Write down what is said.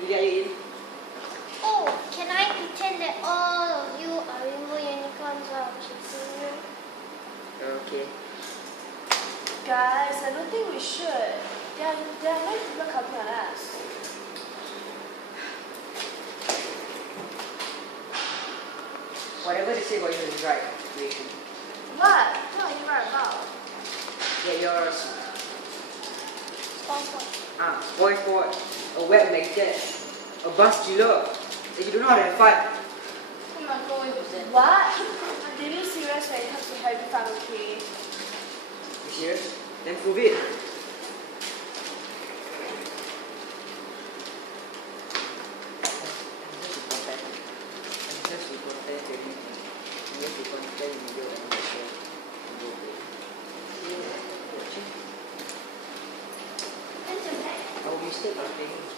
You get you in? Oh, can I pretend that all of you are rainbow unicorns while I'm chasing you? Okay. Guys, I don't think we should. There are many people coming on us. Whatever they say about you is right, situation. What? What are you right about? Get yours. Sponsor. Boy sport, a web blanket, a bus dealer. If you don't know how to have fun. What? I'm really serious when it comes to having fun, okay? You serious? Then prove it. That's your bag. Our mistake was playing